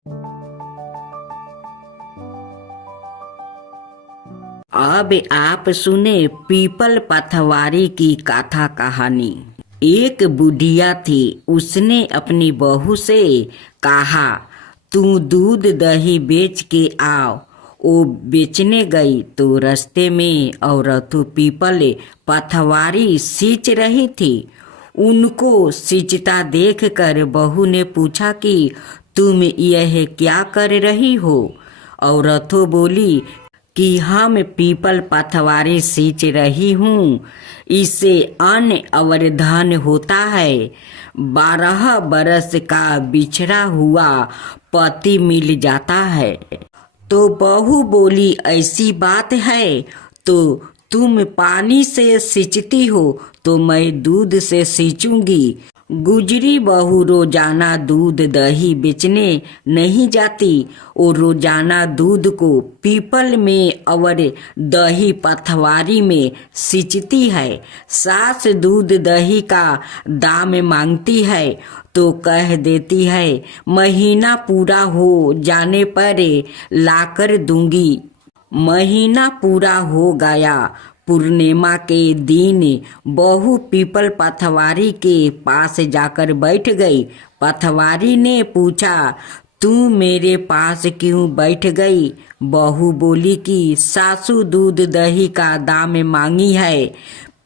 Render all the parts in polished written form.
अब आप सुने पीपल पथवारी की कथा कहानी। एक बुढ़िया थी, उसने अपनी बहू से कहा, तू दूध दही बेच के आओ। वो बेचने गई तो रास्ते में औरत पीपल पथवारी सींच रही थी। उनको सींचता देखकर बहू ने पूछा कि तुम यह क्या कर रही हो? औरत बोली कि हम पीपल पथवारी सींच रही हूँ, इससे अन्न और धन होता है। 12 बरस का बिछड़ा हुआ पति मिल जाता है। तो बहू बोली, ऐसी बात है तो तुम पानी से सींचती हो तो मैं दूध से सींचूंगी। गुजरी बहू रोजाना दूध दही बेचने नहीं जाती। वो रोजाना दूध को पीपल में और दही पथवारी में सींचती है। सास दूध दही का दाम मांगती है तो कह देती है, महीना पूरा हो जाने पर लाकर दूंगी। महीना पूरा हो गया। पूर्णिमा के दिन बहू पीपल पथवारी के पास जाकर बैठ गई। पथवारी ने पूछा, तू मेरे पास क्यों बैठ गई? बहू बोली कि सासू दूध दही का दाम मांगी है।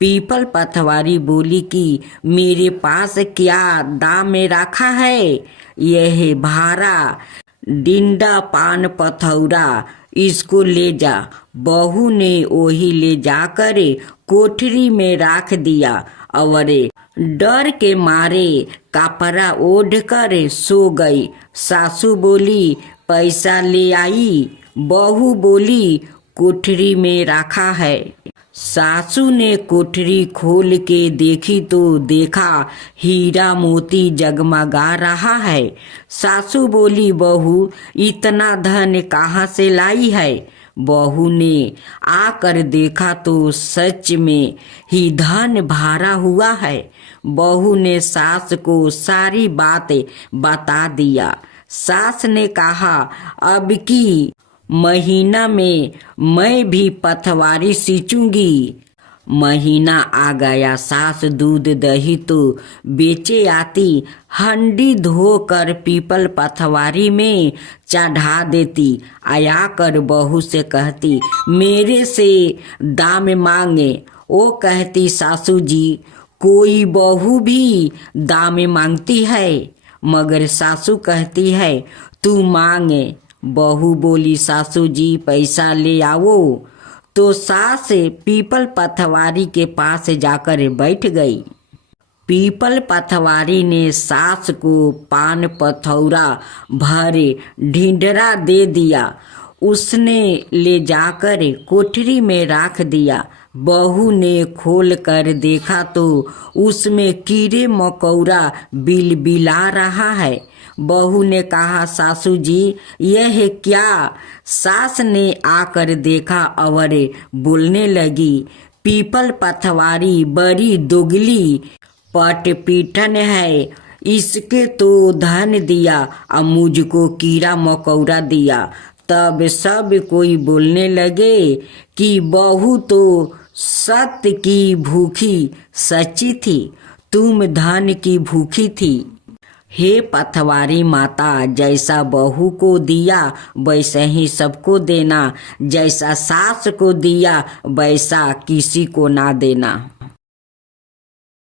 पीपल पथवारी बोली कि मेरे पास क्या दाम रखा है? यह भारा डिंडा पान पथौरा, इसको ले जा। बहू ने वही ले जाकर कोठरी में रख दिया और डर के मारे कपड़ा ओढ़ कर सो गई। सासू बोली, पैसा ले आई? बहू बोली, कोठरी में रखा है। सासू ने कोठरी खोल के देखी तो देखा हीरा मोती जगमगा रहा है। सासू बोली, बहू इतना धन कहाँ से लाई है? बहू ने आकर देखा तो सच में ही धन भरा हुआ है। बहू ने सास को सारी बातें बता दिया। सास ने कहा, अब की महीना में मैं भी पथवारी सींचूंगी। महीना आ गया। सास दूध दही तो बेचे आती, हंडी धोकर पीपल पथवारी में चढ़ा देती। आया कर बहू से कहती, मेरे से दाम मांगे। वो कहती, सासू जी कोई बहू भी दाम मांगती है? मगर सासू कहती है, तू मांगे। बहू बोली, सासू जी पैसा ले आओ। तो सास पीपल पथवारी के पास जाकर बैठ गई। पीपल पथवारी ने सास को पान पथौरा भरे ढिंढरा दे दिया। उसने ले जाकर कोठरी में रख दिया। बहू ने खोल कर देखा तो उसमें कीड़े मकोड़ा बिलबिला रहा है। बहू ने कहा, सासू जी यह क्या? सास ने आकर देखा और बोलने लगी, पीपल पथवारी बड़ी दोगली पटपीठन है, इसके तो धन दिया और मुझको कीड़ा मकोड़ा दिया। तब सब कोई बोलने लगे कि बहू तो सत्य की भूखी सच्ची थी, तुम धन की भूखी थी। हे पथवारी माता, जैसा बहू को दिया वैसा ही सबको देना, जैसा सास को दिया वैसा किसी को ना देना।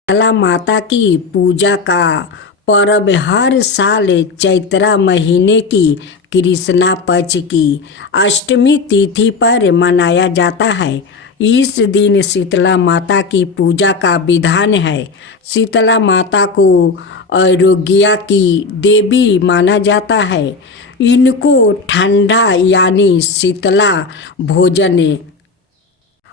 शीतला माता की पूजा का पर्व हर साल चैत्रा महीने की कृष्णा पक्ष की अष्टमी तिथि पर मनाया जाता है। इस दिन शीतला माता की पूजा का विधान है। शीतला माता को आरोग्य की देवी माना जाता है। इनको ठंडा यानी शीतला भोजन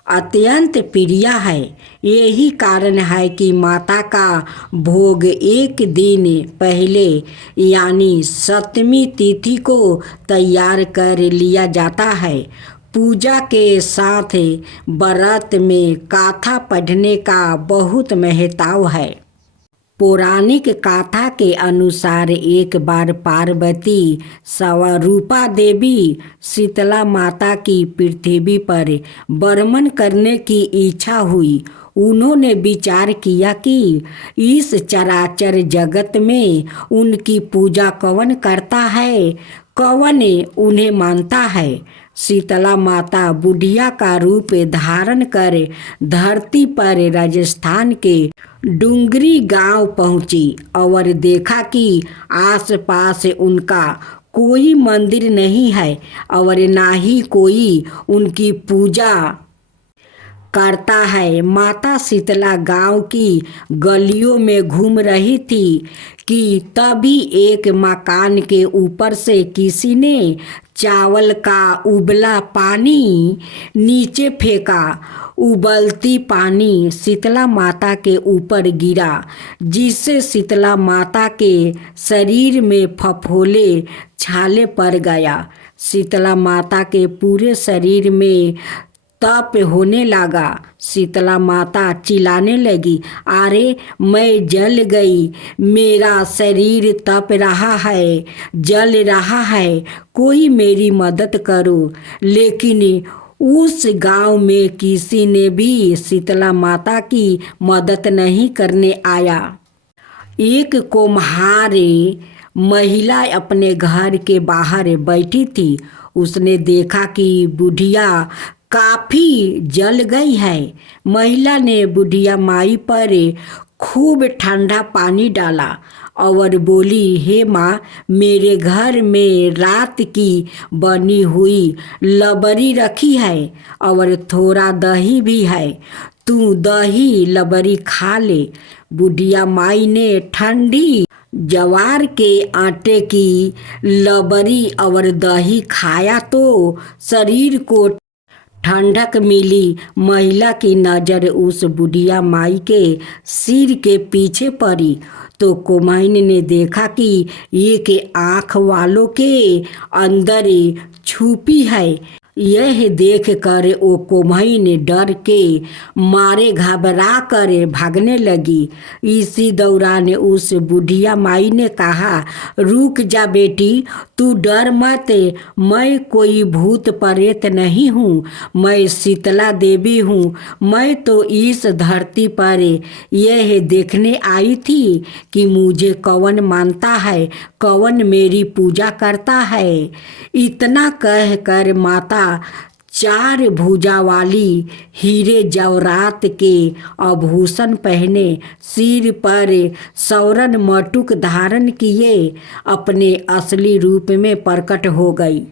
अत्यंत प्रिय है। यही कारण है कि माता का भोग एक दिन पहले यानी सप्तमी तिथि को तैयार कर लिया जाता है। पूजा के साथ व्रत में कथा पढ़ने का बहुत महत्व है। पौराणिक कथा के अनुसार एक बार पार्वती स्वरूपा देवी शीतला माता की पृथ्वी पर बर्मन करने की इच्छा हुई। उन्होंने विचार किया कि इस चराचर जगत में उनकी पूजा कौन करता है, कौन उन्हें मानता है। शीतला माता बुढ़िया का रूप धारण कर धरती पर राजस्थान के डुंगरी गांव पहुंची और देखा कि आसपास उनका कोई मंदिर नहीं है और ना ही कोई उनकी पूजा करता है। माता शीतला गांव की गलियों में घूम रही थी कि तभी एक मकान के ऊपर से किसी ने चावल का उबला पानी नीचे फेंका। उबलती पानी शीतला माता के ऊपर गिरा, जिससे शीतला माता के शरीर में फफोले छाले पड़ गया। शीतला माता के पूरे शरीर में तप होने लगा। शीतला माता चिल्लाने लगी, अरे मैं जल गई, मेरा शरीर तप रहा है, जल रहा है, कोई मेरी मदद करो। लेकिन उस गांव में किसी ने भी शीतला माता की मदद नहीं करने आया। एक कुम्हार महिला अपने घर के बाहर बैठी थी। उसने देखा कि बुढ़िया काफी जल गई है। महिला ने बुढ़िया माई पर खूब ठंडा पानी डाला और बोली, हे माँ, मेरे घर में रात की बनी हुई लबरी रखी है और थोड़ा दही भी है, तू दही लबरी खा ले। बुढ़िया माई ने ठंडी जवार के आटे की लबरी और दही खाया तो शरीर को ठंडक मिली। महिला की नज़र उस बुढ़िया माई के सिर के पीछे पड़ी तो कुम्हाइन ने देखा कि एक आँख वालों के अंदर छुपी है। यह देख कर वो कुम्हाइन डर के मारे घबरा कर भागने लगी। इसी दौरान उस बुढ़िया माई ने कहा, रुक जा बेटी, तू डर मत, मैं कोई भूत प्रेत नहीं हूँ, मैं शीतला देवी हूँ। मैं तो इस धरती पर यह देखने आई थी कि मुझे कौन मानता है, कौन मेरी पूजा करता है। इतना कहकर माता चार भुजा वाली हीरे जवाहरात के आभूषण पहने, सिर पर सौरन मटुक धारण किए अपने असली रूप में प्रकट हो गई।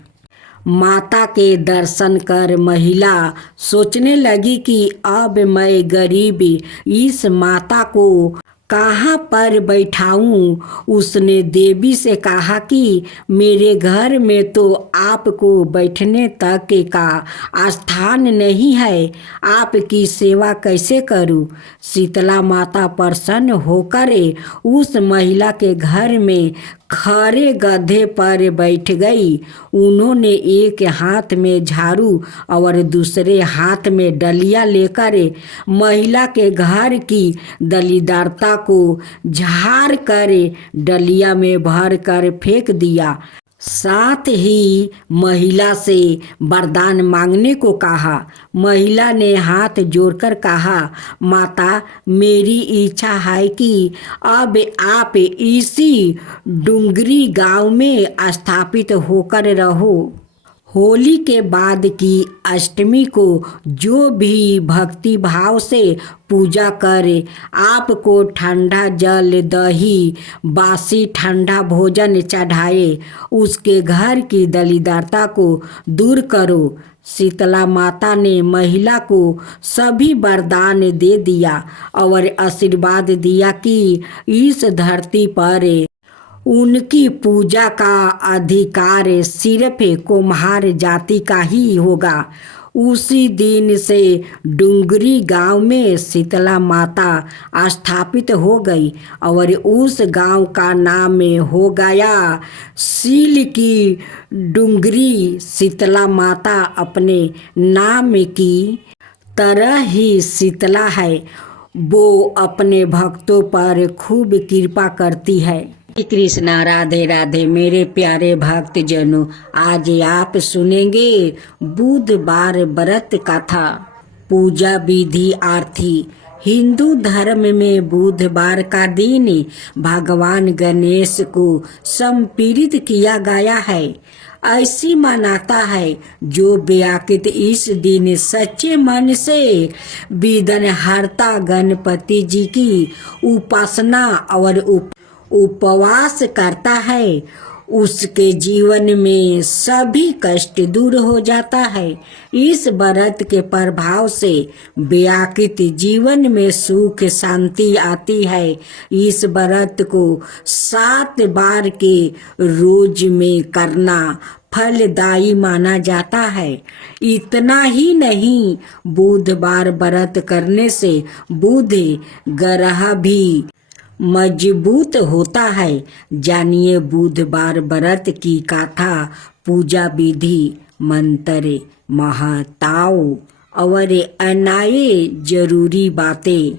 माता के दर्शन कर महिला सोचने लगी कि अब मैं गरीब इस माता को कहाँ पर बैठाऊं। उसने देवी से कहा कि मेरे घर में तो आपको बैठने तक का स्थान नहीं है, आपकी सेवा कैसे करूं। शीतला माता प्रसन्न होकर उस महिला के घर में खड़े गधे पर बैठ गई। उन्होंने एक हाथ में झाड़ू और दूसरे हाथ में डलिया लेकर महिला के घर की दलीदारता को झाड़ कर डलिया में भर कर फेंक दिया। साथ ही महिला से वरदान मांगने को कहा। महिला ने हाथ जोड़कर कहा, माता, मेरी इच्छा है कि अब आप इसी डुंगरी गांव में स्थापित होकर रहो। होली के बाद की अष्टमी को जो भी भक्ति भाव से पूजा करे, आपको ठंडा जल, दही, बासी ठंडा भोजन चढ़ाए, उसके घर की दलीदारता को दूर करो। शीतला माता ने महिला को सभी वरदान दे दिया और आशीर्वाद दिया कि इस धरती पर उनकी पूजा का अधिकार सिर्फ कुम्हार जाति का ही होगा। उसी दिन से डुंगरी गांव में शीतला माता स्थापित हो गई और उस गांव का नाम हो गया सील की डुंगरी। शीतला माता अपने नाम की तरह ही शीतला है। वो अपने भक्तों पर खूब कृपा करती है। श्री कृष्णा राधे राधे। मेरे प्यारे भक्त जनों, आज आप सुनेंगे बुधवार व्रत कथा। पूजा विधि आरती। हिंदू धर्म में बुधवार का दिन भगवान गणेश को समर्पित किया गया है। ऐसी मान्यता है जो व्याकृत इस दिन सच्चे मन से विघ्नहर्ता गणपति जी की उपासना और उपवास करता है, उसके जीवन में सभी कष्ट दूर हो जाता है। इस व्रत के प्रभाव से व्याकृत जीवन में सुख शांति आती है। इस व्रत को 7 बार के रोज में करना फलदायी माना जाता है। इतना ही नहीं, बुधवार व्रत करने से बुध ग्रह भी मजबूत होता है। जानिए बुधवार व्रत की कथा, पूजा विधि, मंत्र, महताओं और अन्य जरूरी बातें।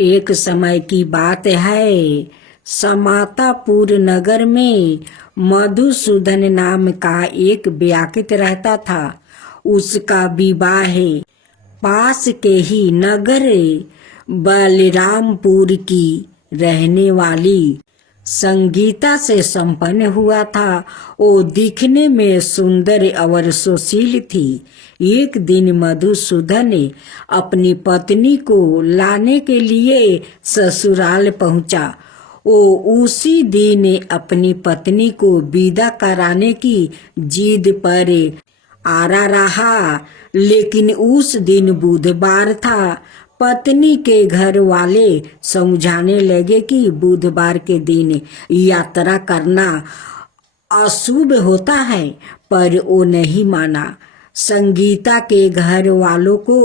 एक समय की बात है, समातापुर नगर में मधुसूदन नाम का एक व्याकृत रहता था। उसका विवाह पास के ही नगर बलरामपुर की रहने वाली संगीता से संपन्न हुआ था। वो दिखने में सुंदर और सुशील थी। एक दिन मधुसूदन अपनी पत्नी को लाने के लिए ससुराल पहुंचा। वो उसी दिन अपनी पत्नी को विदा कराने की जिद पर आरा रहा, लेकिन उस दिन बुधवार था। पत्नी के घर वाले समझाने लगे कि बुधवार के दिन यात्रा करना अशुभ होता है, पर वो नहीं माना। संगीता के घर वालों को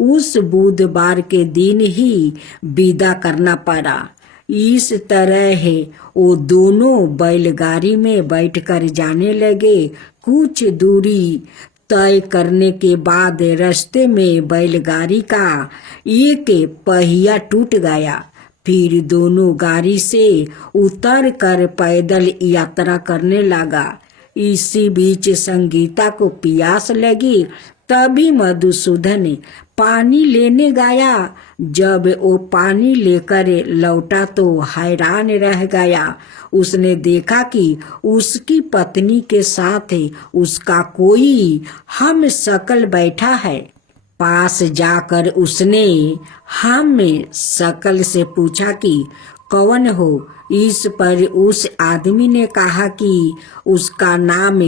उस बुधवार के दिन ही विदा करना पड़ा। इस तरह वो दोनों बैलगाड़ी में बैठकर जाने लगे। कुछ दूरी तय करने के बाद रास्ते में बैलगाड़ी का एक पहिया टूट गया। फिर दोनों गाड़ी से उतर कर पैदल यात्रा करने लगा। इसी बीच संगीता को प्यास लगी। तभी मधुसूदन पानी लेने गया। जब वो पानी लेकर लौटा तो हैरान रह गया। उसने देखा कि उसकी पत्नी के साथ उसका कोई हम शकल बैठा है। पास जाकर उसने हम शकल से पूछा कि कौन हो। इस पर उस आदमी ने कहा कि उसका नाम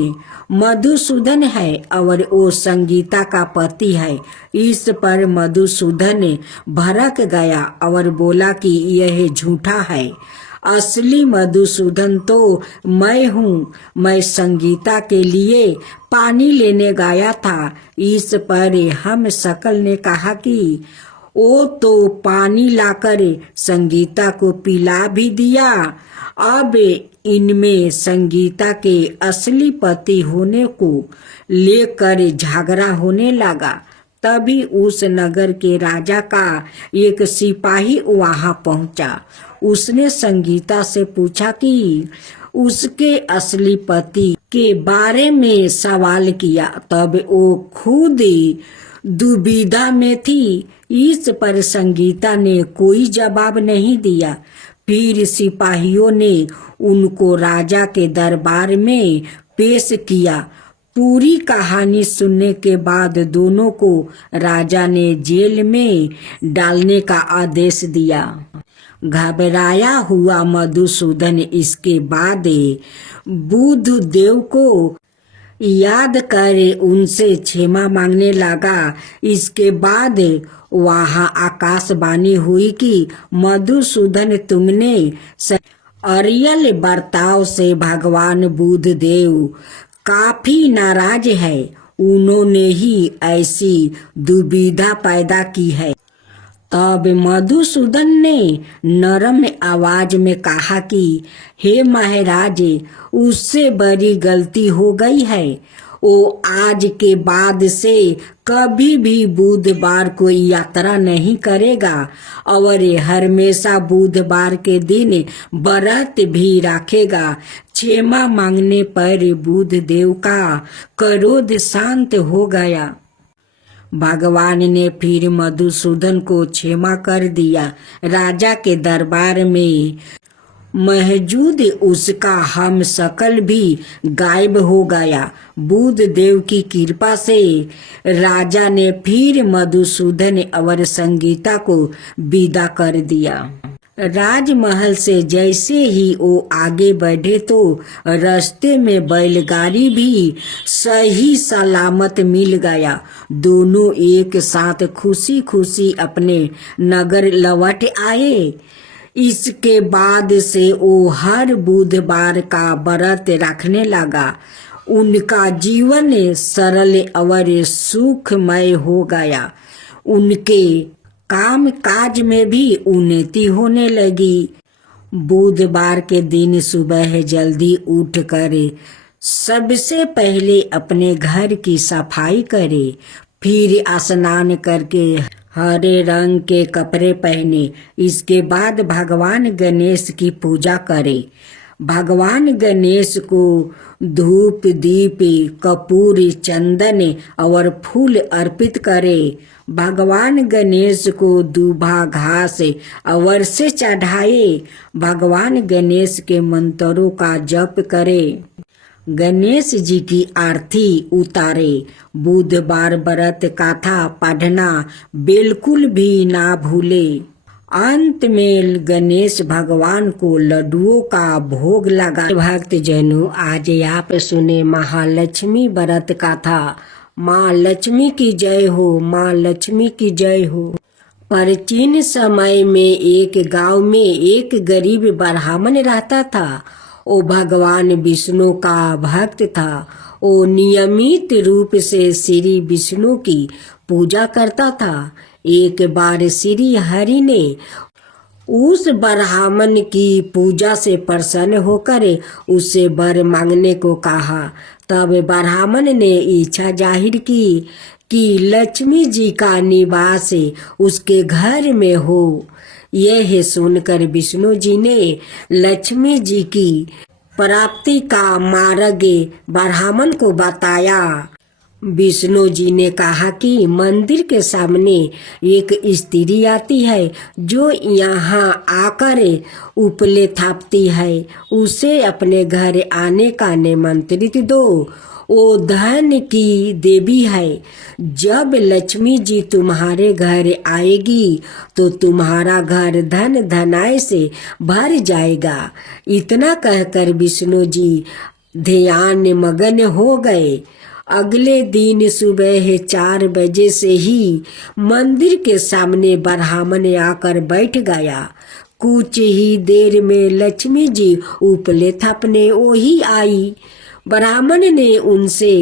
मधुसूदन है और वो संगीता का पति है। इस पर मधुसूदन भड़क गया और बोला कि यह झूठा है। असली मधुसूदन तो मैं हूँ। मैं संगीता के लिए पानी लेने गया था। इस पर हम शकल ने कहा कि वो तो पानी लाकर संगीता को पिला भी दिया। अब इनमें संगीता के असली पति होने को लेकर झगड़ा होने लगा। तभी उस नगर के राजा का एक सिपाही वहां पहुंचा। उसने संगीता से पूछा कि उसके असली पति के बारे में सवाल किया। तब वो खुद दुविधा में थी। इस पर संगीता ने कोई जवाब नहीं दिया। फिर सिपाहियों ने उनको राजा के दरबार में पेश किया। पूरी कहानी सुनने के बाद दोनों को राजा ने जेल में डालने का आदेश दिया। घबराया हुआ मधुसूदन इसके बाद बुधदेव को याद कर उनसे क्षमा मांगने लगा। इसके बाद वहां आकाशवाणी हुई कि मधुसूदन, तुमने अरियल बर्ताव से भगवान बुधदेव काफी नाराज है। उन्होंने ही ऐसी दुविधा पैदा की है। तब मधुसूदन ने नरम आवाज में कहा कि हे महाराज, उससे बड़ी गलती हो गई है। वो आज के बाद से कभी भी बुधवार को यात्रा नहीं करेगा और हमेशा बुधवार के दिन व्रत भी रखेगा। क्षमा मांगने पर बुध देव का क्रोध शांत हो गया। भगवान ने फिर मधुसूदन को क्षमा कर दिया। राजा के दरबार में मौजूद उसका हम शकल भी गायब हो गया। बुध देव की कृपा से राजा ने फिर मधुसूदन और संगीता को विदा कर दिया। राजमहल से जैसे ही वो आगे बढ़े तो रास्ते में बैलगाड़ी भी सही सलामत मिल गया। दोनों एक साथ खुशी खुशी अपने नगर लौट आए। इसके बाद से वो हर बुधवार का व्रत रखने लगा। उनका जीवन सरल और सुखमय हो गया। उनके काम काज में भी उन्नति होने लगी। बुधवार के दिन सुबह जल्दी उठकर सबसे पहले अपने घर की सफाई करे, फिर स्नान करके हरे रंग के कपड़े पहने। इसके बाद भगवान गणेश की पूजा करे। भगवान गणेश को धूप दीप कपूर चंदन और फूल अर्पित करे। भगवान गणेश को दूबा घास अवश्य चढ़ाए। भगवान गणेश के मंत्रों का जप करे। गणेश जी की आरती उतारे। बुधवार व्रत कथा पढ़ना बिल्कुल भी ना भूले। अंत में गणेश भगवान को लड्डुओं का भोग लगा। भक्त जनों, आज आप सुने महालक्ष्मी व्रत कथा। माँ लक्ष्मी की जय हो, माँ लक्ष्मी की जय हो। प्राचीन समय में एक गांव में एक गरीब ब्राह्मण रहता था। वो भगवान विष्णु का भक्त था। वो नियमित रूप से श्री विष्णु की पूजा करता था। एक बार श्री हरि ने उस ब्राह्मण की पूजा से प्रसन्न होकर उससे वर मांगने को कहा। तब ब्राह्मण ने इच्छा जाहिर की कि लक्ष्मी जी का निवास उसके घर में हो। यह सुनकर विष्णु जी ने लक्ष्मी जी की प्राप्ति का मार्ग ब्राह्मण को बताया। विष्णु जी ने कहा कि मंदिर के सामने एक स्त्री आती है जो यहाँ आकर उपले थापती है। उसे अपने घर आने का निमंत्रित दो। वो धन की देवी है। जब लक्ष्मी जी तुम्हारे घर आएगी तो तुम्हारा घर धन धनाय से भर जाएगा। इतना कहकर विष्णु जी ध्यान मगन हो गए। अगले दिन सुबह 4 बजे से ही मंदिर के सामने ब्राह्मण आकर बैठ गया। कुछ ही देर में लक्ष्मी जी उपले थपने वही आई। ब्राह्मण ने उनसे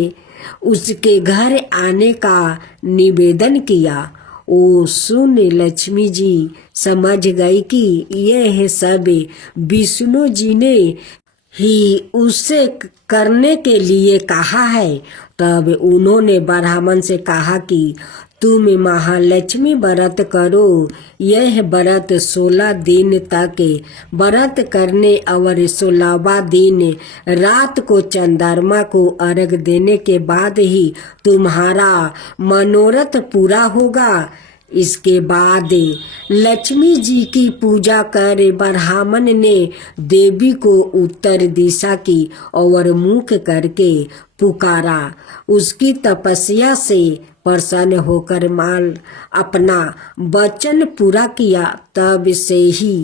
उसके घर आने का निवेदन किया। वो सुन लक्ष्मी जी समझ गई कि यह सब विष्णु जी ने ही उससे करने के लिए कहा है। तब उन्होंने ब्राह्मण से कहा कि तुम महालक्ष्मी व्रत करो। यह व्रत 16 दिन तक व्रत करने और 16वां दिन रात को चंद्रमा को अर्घ देने के बाद ही तुम्हारा मनोरथ पूरा होगा। इसके बाद लक्ष्मी जी की पूजा कर ब्राह्मण ने देवी को उत्तर दिशा की ओर मुख करके पुकारा। उसकी तपस्या से प्रसन्न होकर माल अपना वचन पूरा किया। तब से ही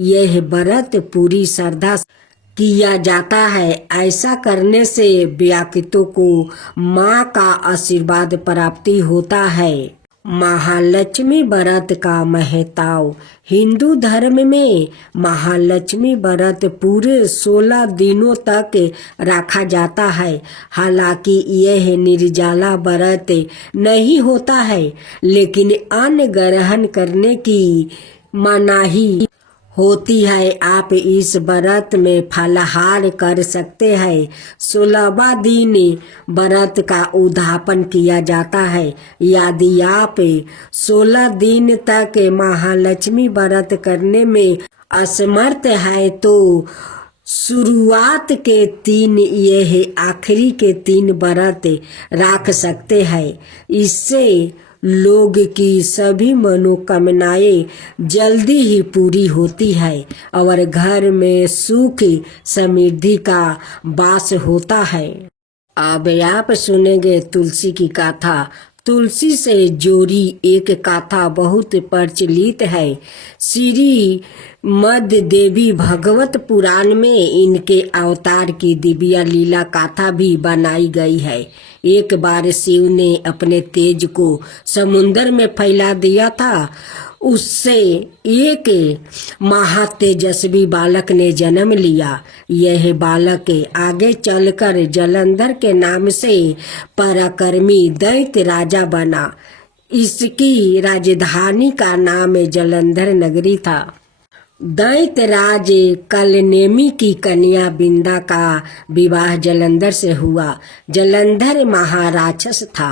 यह व्रत पूरी श्रद्धा किया जाता है। ऐसा करने से व्यक्तियों को माँ का आशीर्वाद प्राप्ति होता है। महालक्ष्मी व्रत का महताव। हिंदू धर्म में महालक्ष्मी व्रत पूरे 16 दिनों तक रखा जाता है। हालांकि यह निर्जला व्रत नहीं होता है, लेकिन अन्न ग्रहण करने की मनाही होती है। आप इस व्रत में फलाहार कर सकते हैं। 16वां दिन व्रत का उद्यापन किया जाता है। यदि आप 16 दिन तक महालक्ष्मी व्रत करने में असमर्थ है तो शुरुआत के 3 यह आखिरी के 3 व्रत रख सकते हैं। इससे लोग की सभी मनोकामनाएं जल्दी ही पूरी होती है और घर में सुख समृद्धि का वास होता है। अब आप सुनेंगे तुलसी की गाथा। तुलसी से जोड़ी एक गाथा बहुत प्रचलित है। श्री मध्य देवी भगवत पुराण में इनके अवतार की दिव्य लीला गाथा भी बनाई गई है। एक बार शिव ने अपने तेज को समुद्र में फैला दिया था। उससे एक महातेजस्वी बालक ने जन्म लिया। यह बालक आगे चलकर जलंधर के नाम से पराक्रमी दैत्य राजा बना। इसकी राजधानी का नाम जलंधर नगरी था। दैत्यराज कलनेमी की कन्या बिंदा का विवाह जलंधर से हुआ। जलंधर महाराक्षस था।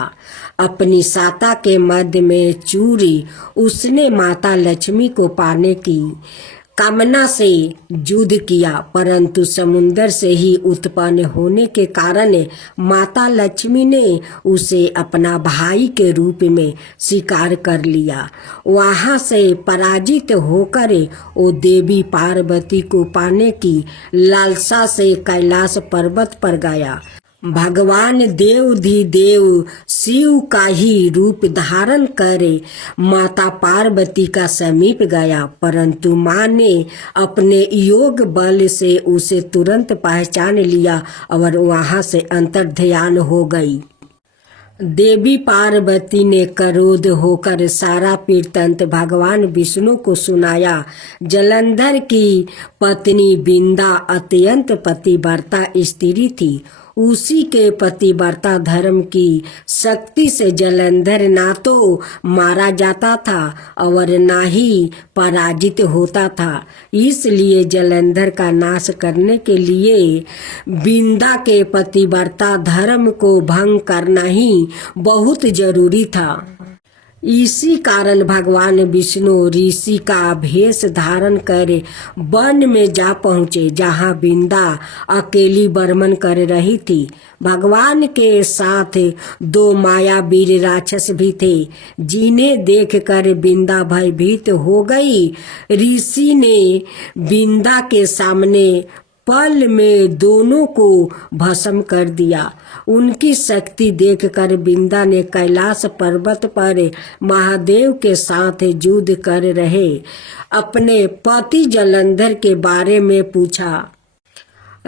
अपनी साता के मध्य में चूरी उसने माता लक्ष्मी को पाने की कामना से युद्ध किया, परंतु समुद्र से ही उत्पन्न होने के कारण माता लक्ष्मी ने उसे अपना भाई के रूप में स्वीकार कर लिया। वहां से पराजित होकर वो देवी पार्वती को पाने की लालसा से कैलाश पर्वत पर गया। भगवान देवाधिदेव शिव का ही रूप धारण करे माता पार्वती का समीप गया, परंतु माँ ने अपने योग बल से उसे तुरंत पहचान लिया और वहां से अंतर्ध्यान हो गई। देवी पार्वती ने क्रोध होकर सारा वृत्तांत भगवान विष्णु को सुनाया। जलंधर की पत्नी बिंदा अत्यंत पतिव्रता स्त्री थी। उसी के पतिव्रता धर्म की शक्ति से जलंधर ना तो मारा जाता था और ना ही पराजित होता था। इसलिए जलंधर का नाश करने के लिए बिंदा के पतिव्रता धर्म को भंग करना ही बहुत जरूरी था। इसी कारण भगवान विष्णु ऋषि का भेष धारण कर वन में जा पहुँचे, जहाँ बिंदा अकेली बर्मन कर रही थी। भगवान के साथ 2 मायावीर राक्षस भी थे, जिन्हें देखकर बिंदा भयभीत हो गई। ऋषि ने बिंदा के सामने पल में दोनों को भस्म कर दिया। उनकी शक्ति देखकर बिंदा ने कैलाश पर्वत पर महादेव के साथ युद्ध कर रहे अपने पति जलंधर के बारे में पूछा।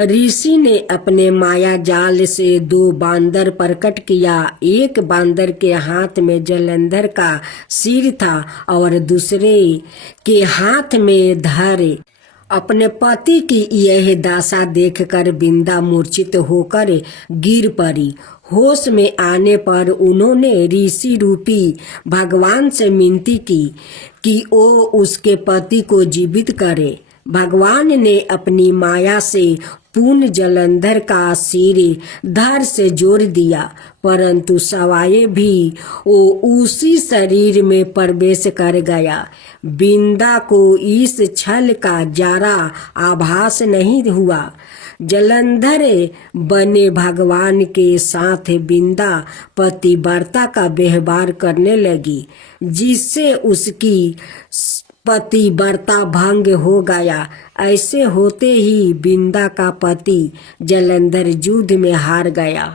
ऋषि ने अपने माया जाल से 2 बांदर प्रकट किया। एक बांदर के हाथ में जलंधर का सिर था और दूसरे के हाथ में धर। अपने पति की यह दशा देखकर बिंदा मूर्छित होकर गिर पड़ी। होश में आने पर उन्होंने ऋषि रूपी भगवान से विनती की कि वो उसके पति को जीवित करे। भगवान ने अपनी माया से पूर्ण जलंधर का सिर धड़ से जोड़ दिया, परंतु सवाए भी वो उसी शरीर में प्रवेश कर गया। बिंदा को इस छल का जरा आभास नहीं हुआ। जलंधर बने भगवान के साथ बिंदा पतिव्रता का व्यवहार करने लगी, जिससे उसकी पतिव्रता भंग हो गया। ऐसे होते ही बिंदा का पति जलंधर युद्ध में हार गया।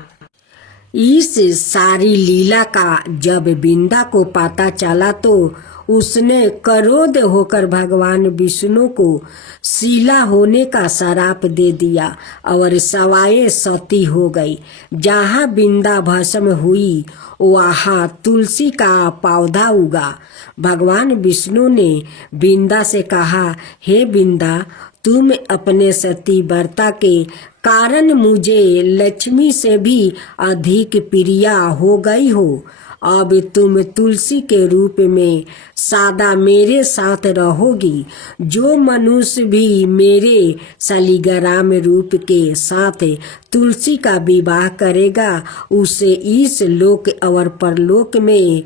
इस सारी लीला का जब बिंदा को पता चला तो उसने क्रोध होकर भगवान विष्णु को शीला होने का श्राप दे दिया और सवाए सती हो गई। जहाँ बिंदा भस्म हुई वहाँ तुलसी का पौधा उगा। भगवान विष्णु ने बिंदा से कहा, हे बिंदा, तुम अपने सती व्रता के कारण मुझे लक्ष्मी से भी अधिक प्रिया हो गई हो। अब तुम तुलसी के रूप में सदा मेरे साथ रहोगी। जो मनुष्य भी मेरे शालिग्राम रूप के साथ तुलसी का विवाह करेगा उसे इस लोक और परलोक में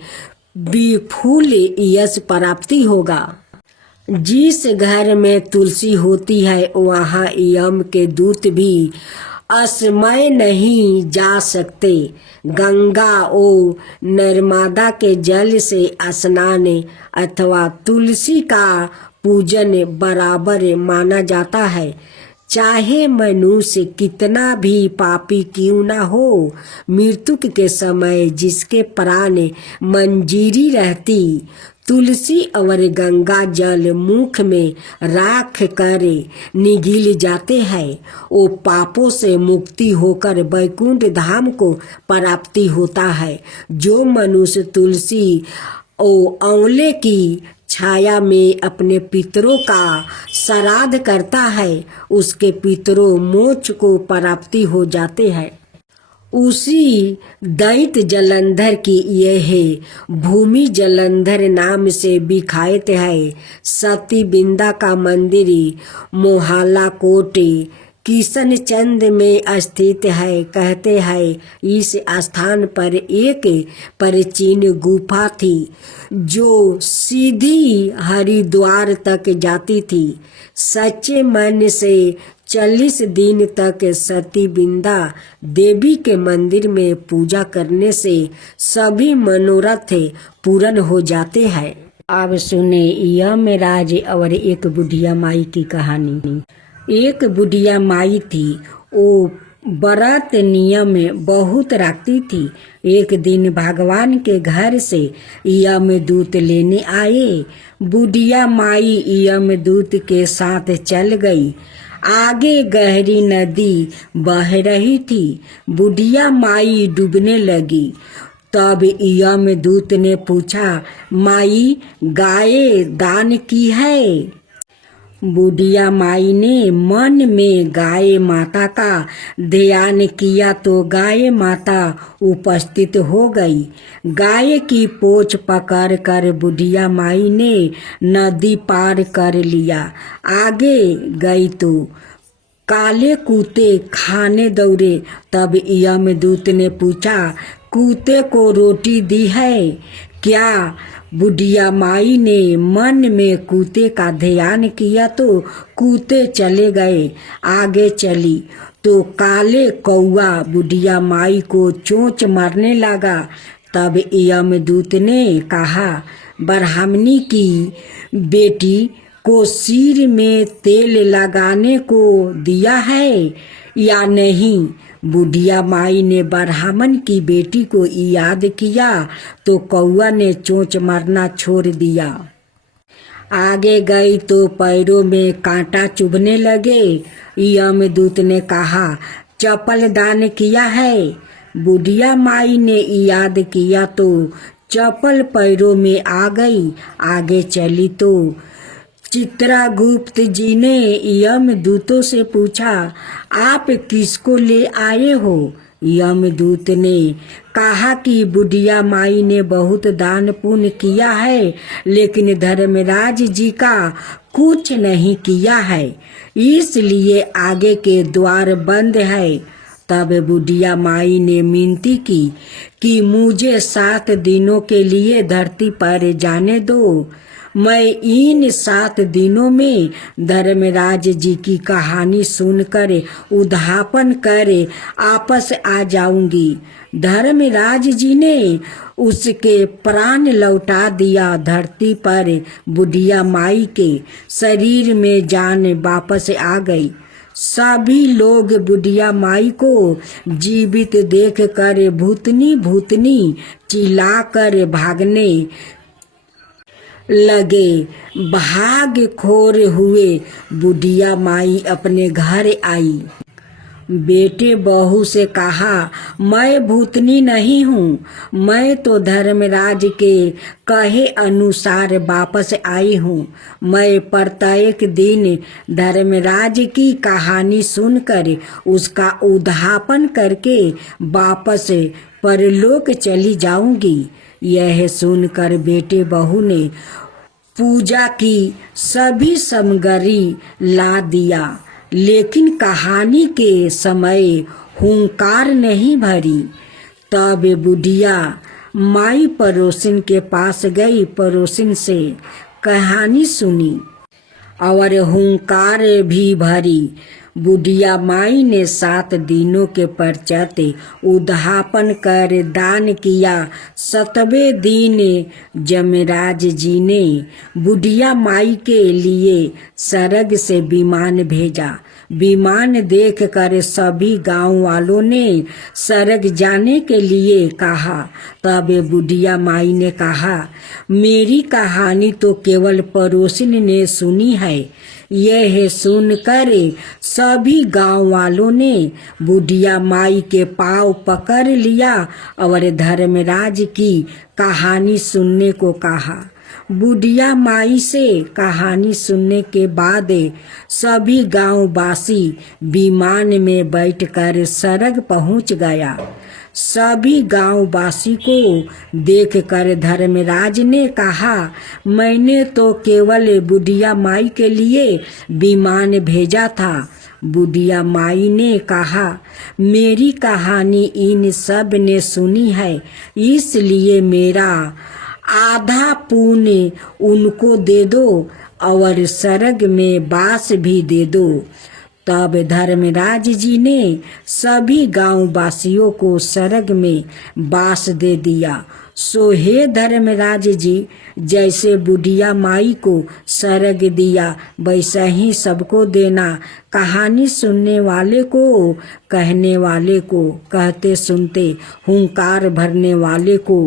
विपुल यश प्राप्ति होगा। जिस घर में तुलसी होती है वहाँ यम के दूत भी असमय नहीं जा सकते। गंगा और नर्मदा के जल से स्नान अथवा तुलसी का पूजन बराबर माना जाता है। चाहे मनुष्य कितना भी पापी क्यों ना हो, मृत्यु के समय जिसके प्राण मंजीरी रहती, तुलसी और गंगा जल मुख में राख कर निगल जाते हैं। वो पापों से मुक्ति होकर वैकुंठ धाम को प्राप्ति होता है। जो मनुष्य तुलसी और आंवले की छाया में अपने पितरों का श्राद्ध करता है उसके पितरों मोक्ष को प्राप्ति हो जाते हैं। उसी दैत्य जलंधर की यह भूमि जलंधर नाम से विख्यात है। सती बिंदा का मंदिर मोहल्ला कोट किशन चंद में स्थित है। कहते हैं इस स्थान पर एक प्राचीन गुफा थी जो सीधी हरिद्वार तक जाती थी। सच्चे मन से 40 दिन तक सती बिंदा देवी के मंदिर में पूजा करने से सभी मनोरथ पूर्ण हो जाते हैं। अब सुने यमराज और एक बुढ़िया माई की कहानी। एक बुढ़िया माई थी, वो व्रत नियम बहुत रखती थी। एक दिन भगवान के घर से यमदूत लेने आए। बुढ़िया माई यमदूत के साथ चल गई। आगे गहरी नदी बह रही थी। बुढ़िया माई डूबने लगी। तब यमदूत ने पूछा, माई, गाय दान की है? बुढ़िया माई ने मन में गाय माता का ध्यान किया तो गाय माता उपस्थित हो गई। गाय की पोंछ पकड़ कर बुढ़िया माई ने नदी पार कर लिया। आगे गई तो काले कूते खाने दौड़े। तब यमदूत ने पूछा, कूते को रोटी दी है क्या? बुढ़िया माई ने मन में कूते का ध्यान किया तो कूते चले गए। आगे चली तो काले कौआ बुढ़िया माई को चोंच मारने लगा। तब यमदूत ने कहा, ब्राह्मणी की बेटी को सिर में तेल लगाने को दिया है या नहीं? बुढ़िया माई ने ब्राह्मण की बेटी को याद किया तो कौआ ने चोंच मारना छोड़ दिया। आगे गई तो पैरों में कांटा चुभने लगे। यमदूत ने कहा, चप्पल दान किया है? बुढ़िया माई ने याद किया तो चप्पल पैरों में आ गई। आगे चली तो चित्रगुप्त जी ने यमदूतों से पूछा, आप किसको ले आए हो? यमदूत ने कहा कि बुढ़िया माई ने बहुत दान पुण्य किया है लेकिन धर्मराज जी का कुछ नहीं किया है, इसलिए आगे के द्वार बंद है। तब बुढ़िया माई ने मिनती की कि मुझे 7 दिनों के लिए धरती पर जाने दो। मैं इन 7 दिनों में धर्मराज जी की कहानी सुनकर उद्यापन कर आपस आ जाऊंगी। धर्मराज जी ने उसके प्राण लौटा दिया। धरती पर बुढ़िया माई के शरीर में जान वापस आ गई। सभी लोग बुढ़िया माई को जीवित देखकर भूतनी भूतनी चिल्लाकर भागने लगे भाग्य खोर हुए बुढ़िया माई अपने घर आई। बेटे बहू से कहा, मैं भूतनी नहीं हूँ, मैं तो धर्मराज के कहे अनुसार वापस आई हूँ। मैं प्रत्येक दिन धर्मराज की कहानी सुनकर उसका उद्यापन करके वापस परलोक चली जाऊंगी। यह सुनकर बेटे बहू ने पूजा की सभी सामग्री ला दिया, लेकिन कहानी के समय हुंकार नहीं भरी। तब बुढ़िया माई पड़ोसिन के पास गई, पड़ोसिन से कहानी सुनी और हुंकार भी भरी। बुढ़िया माई ने 7 दिनों के पश्चात उद्यापन कर दान किया। 7वें दिन जमराज जी ने बुढ़िया माई के लिए स्वर्ग से विमान भेजा। विमान देखकर सभी गांव वालों ने स्वर्ग जाने के लिए कहा। तब बुढ़िया माई ने कहा, मेरी कहानी तो केवल पड़ोसिन ने सुनी है। यह सुनकर सभी गांव वालों ने बुढ़िया माई के पांव पकड़ लिया और धर्मराज की कहानी सुनने को कहा। बुढ़िया माई से कहानी सुनने के बाद सभी गांववासी विमान में बैठकर स्वर्ग पहुंच गया। सभी गांववासी को देखकर धर्मराज ने कहा, मैंने तो केवल बुढ़िया माई के लिए विमान भेजा था। बुढ़िया माई ने कहा, मेरी कहानी इन सब ने सुनी है, इसलिए मेरा आधा पुण्य उनको दे दो और स्वर्ग में वास भी दे दो। तब धर्मराज जी ने सभी गांववासियों को स्वर्ग में वास दे दिया। सो हे धर्मराज जी, जैसे बुढ़िया माई को स्वर्ग दिया वैसा ही सबको देना। कहानी सुनने वाले को, कहने वाले को, कहते सुनते हुंकार भरने वाले को।